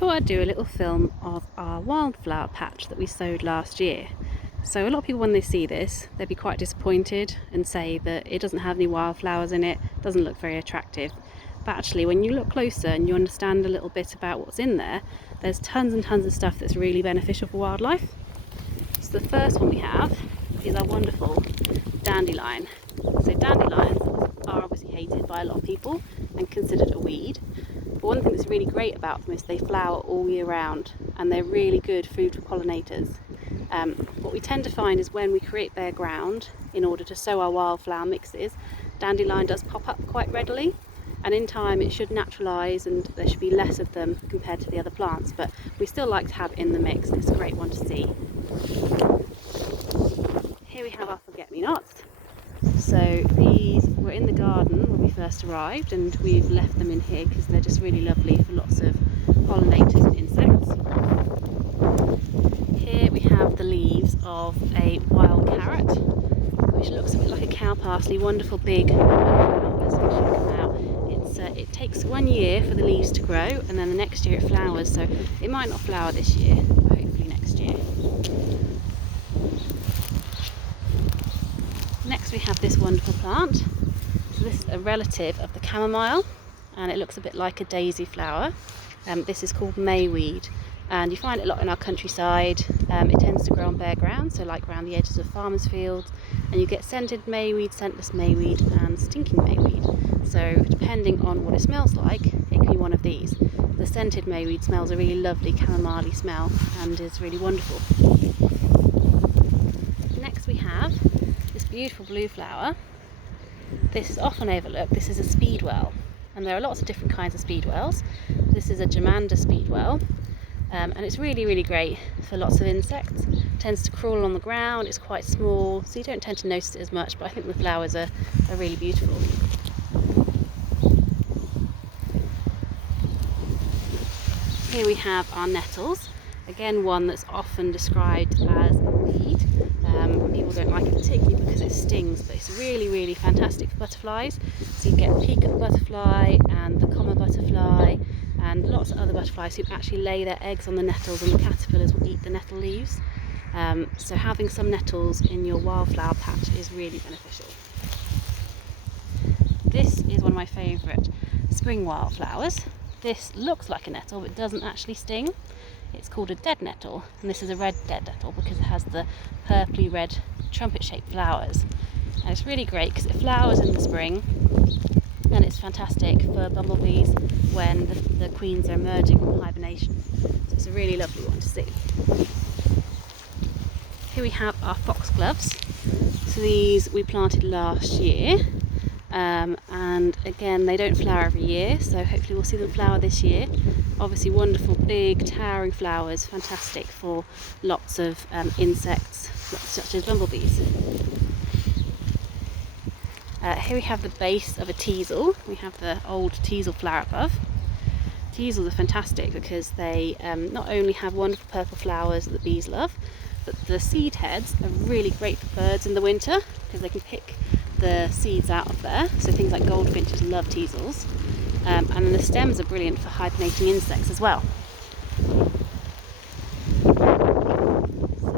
Thought I'd do a little film of our wildflower patch that we sowed last year. So a lot of people, when they see this, they'd be quite disappointed and say that it doesn't have any wildflowers in it, doesn't look very attractive. But actually, when you look closer and you understand a little bit about what's in there, there's tons and tons of stuff that's really beneficial for wildlife. So the first one we have is our wonderful dandelion. So dandelions are obviously hated by a lot of people and considered a weed. But one thing that's really great about them is they flower all year round and they're really good food for pollinators. What we tend to find is when we create bare ground in order to sow our wildflower mixes, dandelion does pop up quite readily, and in time it should naturalise and there should be less of them compared to the other plants, but we still like to have it in the mix and it's a great one to see. Here we have our forget-me-nots. So these were in the garden when we first arrived and we've left them in here because they're just really lovely for lots of pollinators and insects. Here we have the leaves of a wild carrot, which looks a bit like a cow parsley, wonderful big flowers which should come out. It takes 1 year for the leaves to grow and then the next year it flowers, so it might not flower this year, but hopefully next year. Next we have this wonderful plant. So this is a relative of the chamomile and it looks a bit like a daisy flower. This is called mayweed and you find it a lot in our countryside. It tends to grow on bare ground, so like around the edges of farmers' fields, and you get scented mayweed, scentless mayweed and stinking mayweed. So depending on what it smells like, it can be one of these. The scented mayweed smells a really lovely chamomile smell and is really wonderful. Next we have this beautiful blue flower. This is often overlooked. This is a speedwell, and there are lots of different kinds of speedwells. This is a germander speedwell, and it's really great for lots of insects. It tends to crawl on the ground, it's quite small, so you don't tend to notice it as much, but I think the flowers are really beautiful. Here we have our nettles, again one that's often described as a weed. People don't like it particularly because it stings, but it's really fantastic for butterflies. So you get the peacock butterfly and the common butterfly and lots of other butterflies who actually lay their eggs on the nettles, and the caterpillars will eat the nettle leaves. So having some nettles in your wildflower patch is really beneficial. This is one of my favourite spring wildflowers. This looks like a nettle but doesn't actually sting. It's called a dead nettle, and this is a red dead nettle because it has the purpley red trumpet shaped flowers, and it's really great because it flowers in the spring and it's fantastic for bumblebees when the queens are emerging from hibernation, so it's a really lovely one to see. Here we have our foxgloves. So these we planted last year, and again they don't flower every year, so hopefully we'll see them flower this year. Obviously wonderful big towering flowers, fantastic for lots of insects such as bumblebees. Here we have the base of a teasel. We have the old teasel flower above. Teasels are fantastic because they not only have wonderful purple flowers that the bees love, but the seed heads are really great for birds in the winter because they can pick the seeds out of there. So things like goldfinches love teasels. And then the stems are brilliant for hibernating insects as well. So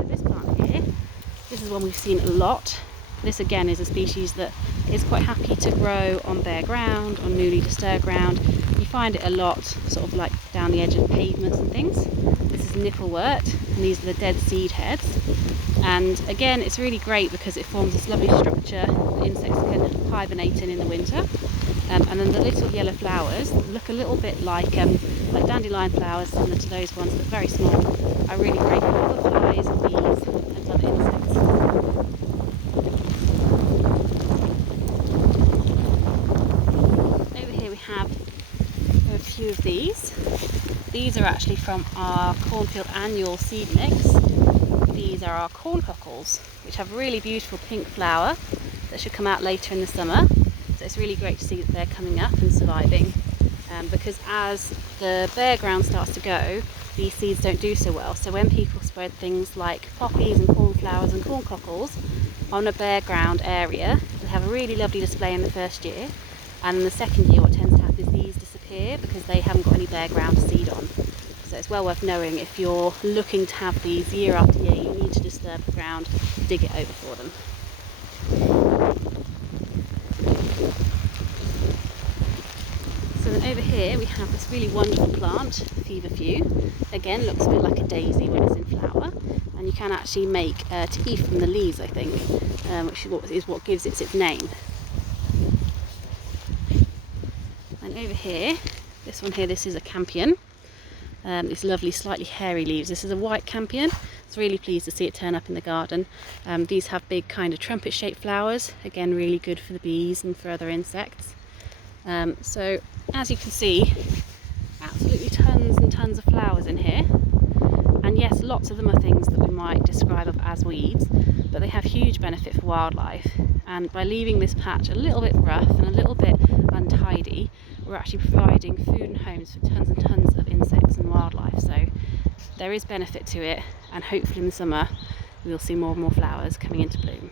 this plant here, this is one we've seen a lot. This again is a species that is quite happy to grow on bare ground, on newly disturbed ground. You find it a lot sort of like down the edge of pavements and things. This is nipplewort, and these are the dead seed heads. And again, it's really great because it forms this lovely structure that insects can hibernate in the winter. And then the little yellow flowers look a little bit like dandelion flowers, similar to those ones, but very small, are really great for butterflies, bees and other insects. Over here we have a few of these. These are actually from our cornfield annual seed mix. These are our corn cockles, which have a really beautiful pink flower that should come out later in the summer. So it's really great to see that they're coming up and surviving, because as the bare ground starts to go, these seeds don't do so well. So when people spread things like poppies and cornflowers and corn cockles on a bare ground area, they have a really lovely display in the first year, and in the second year what tends to happen is these disappear because they haven't got any bare ground to seed on. So it's well worth knowing if you're looking to have these year after year, you need to disturb the ground, dig it over for them. So then over here we have this really wonderful plant, feverfew. Again, looks a bit like a daisy when it's in flower, and you can actually make tea from the leaves, I think, which is what gives it its name. And over here, this one here, this is a campion. These lovely slightly hairy leaves. This is a white campion. I was really pleased to see it turn up in the garden. These have big kind of trumpet shaped flowers, again really good for the bees and for other insects. So as you can see, absolutely tons and tons of flowers in here, and yes, lots of them are things that we might describe as weeds, but they have huge benefit for wildlife. And by leaving this patch a little bit rough and a little bit untidy, we're actually providing food and homes for tons and tons of insects and wildlife. So there is benefit to it, and hopefully in the summer we'll see more and more flowers coming into bloom.